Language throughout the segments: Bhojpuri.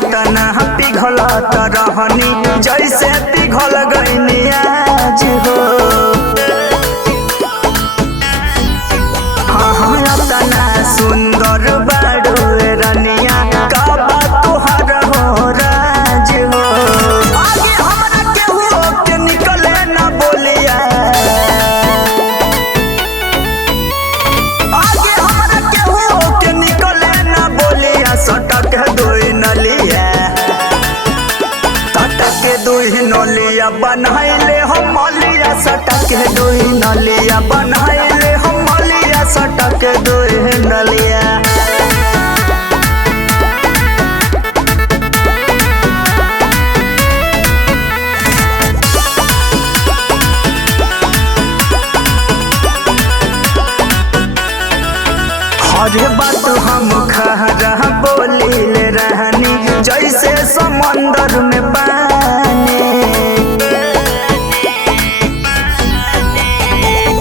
तना पिघलत रहनी जैसे पिघल गईनी आज हो। हाँ तना सुंदर बाड़ू रनिया काबा तुहार हो राज हो। आगे हमरा केहू के निकले ना बोलिया, आगे हमरा केहू के निकले ना बोलिया। सटक दुई नलिया, सटक दुई नलिया बनाइले हम मलिया। सटक दुई नलिया बनाइले हम मलिया। सटक दुई नलिया। हर बात हम खरा बोलिले रहनी जैसे समंदर में पानी।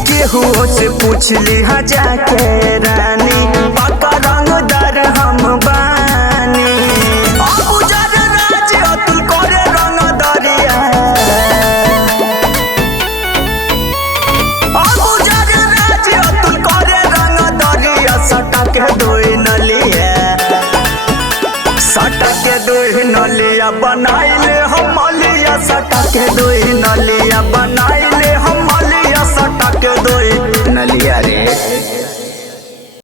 केहू से पूछली जाके रानी पक्का रंगदार हम बानी। अबुजर राज अतुल करे रंगदरिया, अबुजर राज अतुल करे रंगदरिया। सटक दुई नलिया, सटक दुई नलिया बनाइले हम मलिया। सटक दुई नलिया बनाइले